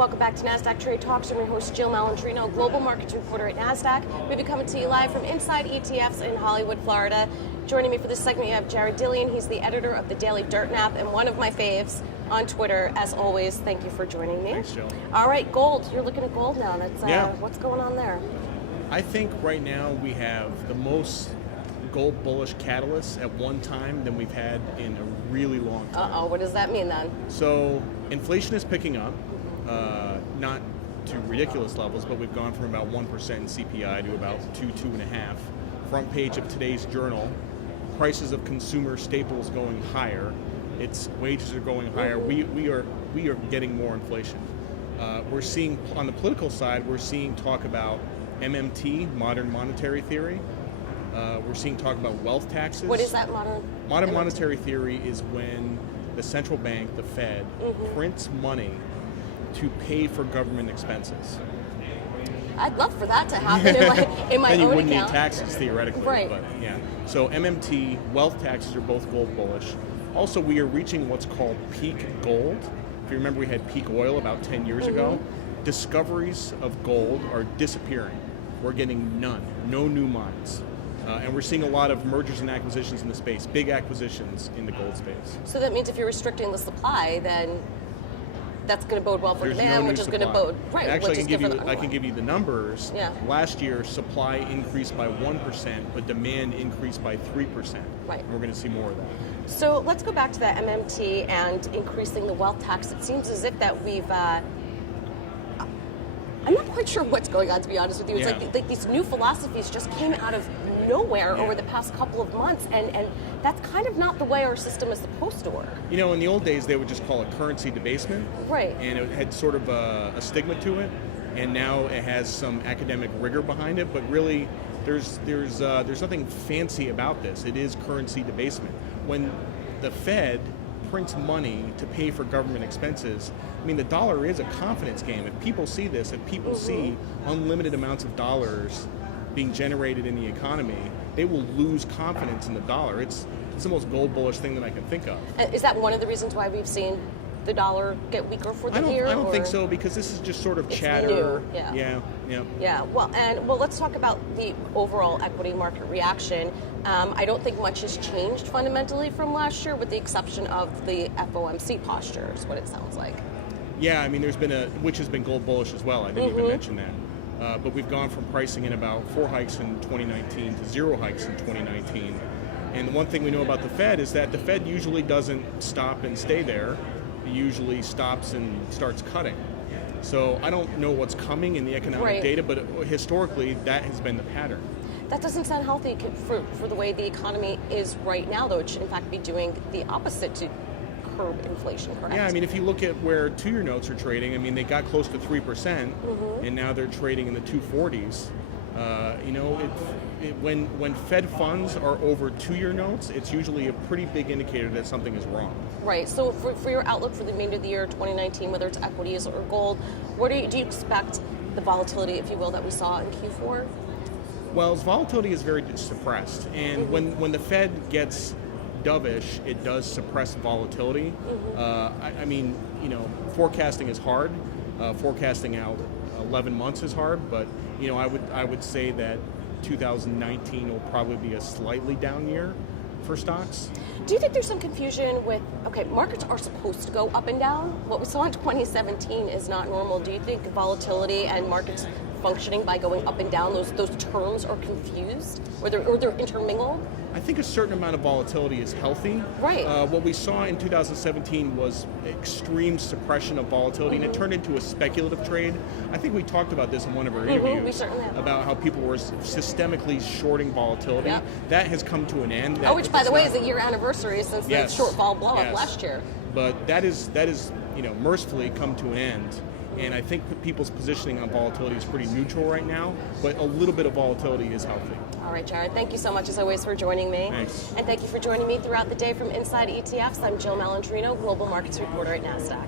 Welcome back to Nasdaq Trade Talks. I'm your host, Jill Malandrino, Global Markets Reporter at Nasdaq. We'll be coming to you live from Inside ETFs in Hollywood, Florida. Joining me for this segment, you have Jared Dillian. He's the editor of the Daily Dirt Nap and one of my faves on Twitter. As always, thank you for joining me. Thanks, Jill. All right, gold. You're looking at gold now. That's Yeah. What's going on there? I think right now we have the most gold bullish catalysts at one time than we've had in a really long time. Uh-oh, what does that mean then? So inflation is picking up, not to ridiculous levels, but we've gone from about 1% in CPI to about 2.5. Front page of today's journal, prices of consumer staples going higher. Its wages are going higher. We are getting more inflation. We're seeing on the political side, we're seeing talk about MMT, modern monetary theory. We're seeing talk about wealth taxes. What is that modern? Modern monetary theory is when the central bank, the Fed, prints money to pay for government expenses. I'd love for that to happen in my Then you own wouldn't account. need taxes theoretically. Right. But yeah. So MMT, wealth taxes are both gold bullish. Also, we are reaching what's called peak gold. If you remember, we had peak oil about 10 years ago. Discoveries of gold are disappearing. We're getting none, no new mines. And we're seeing a lot of mergers and acquisitions in the space, big acquisitions in the gold space. So that means if you're restricting the supply, then that's going to bode well for There's demand, no new which is going to supply. bode right. Actually, which is good for the I can give you the numbers. Yeah. Last year, supply increased by 1%, but demand increased by 3%. Right. And we're going to see more of that. So let's go back to that MMT and increasing the wealth tax. It seems as if that we've. I'm not quite sure what's going on, to be honest with you. It's Yeah. like these new philosophies just came out of nowhere Yeah. over the past couple of months, and that's kind of not the way our system is supposed to work. You know, in the old days, they would just call it currency debasement. Right. And it had sort of a stigma to it, and now it has some academic rigor behind it. But really, there's nothing fancy about this. It is currency debasement. When the Fed prints money to pay for government expenses, I mean, the dollar is a confidence game. If people see this, if people see unlimited amounts of dollars being generated in the economy, they will lose confidence in the dollar. It's the most gold bullish thing that I can think of. Is that one of the reasons why we've seen the dollar get weaker for the year? I don't think or- so, because this is just sort of It's chatter. new, yeah. Yeah. Yeah, well, let's talk about the overall equity market reaction. I don't think much has changed fundamentally from last year, with the exception of the FOMC posture, is what it sounds like. Yeah, I mean, there's been which has been gold bullish as well. I didn't even mention that. But we've gone from pricing in about 4 hikes in 2019 to 0 hikes in 2019. And the one thing we know about the Fed is that the Fed usually doesn't stop and stay there. It usually stops and starts cutting. So I don't know what's coming in the economic data, but historically that has been the pattern. That doesn't sound healthy for the way the economy is right now, though. It should, in fact, be doing the opposite to curb inflation, correct? Yeah, I mean, if you look at where 2-year notes are trading, I mean, they got close to 3%, and now they're trading in the 240s. You know, when Fed funds are over 2-year notes, it's usually a pretty big indicator that something is wrong. Right. So for your outlook for the remainder of the year, 2019, whether it's equities or gold, do you expect the volatility, if you will, that we saw in Q4? Well, volatility is very suppressed, and when the Fed gets dovish, it does suppress volatility. I mean, you know, forecasting is hard. Forecasting out 11 months is hard, but you know, I would say that 2019 will probably be a slightly down year for stocks. Do you think there's some confusion with, okay, markets are supposed to go up and down. What we saw in 2017 is not normal. Do you think volatility and markets functioning by going up and down, those terms are confused, or they're intermingled? I think a certain amount of volatility is healthy. Right. What we saw in 2017 was extreme suppression of volatility, and it turned into a speculative trade. I think we talked about this in one of our interviews. We certainly have. About how people were systemically shorting volatility. Yep. That has come to an end. Which, by the way, is a year anniversary since the short vol blow up last year. But that is you know, mercifully come to an end. And I think people's positioning on volatility is pretty neutral right now, but a little bit of volatility is healthy. All right, Jared, thank you so much, as always, for joining me. Thanks. And thank you for joining me throughout the day from Inside ETFs. I'm Jill Malandrino, Global Markets Reporter at Nasdaq.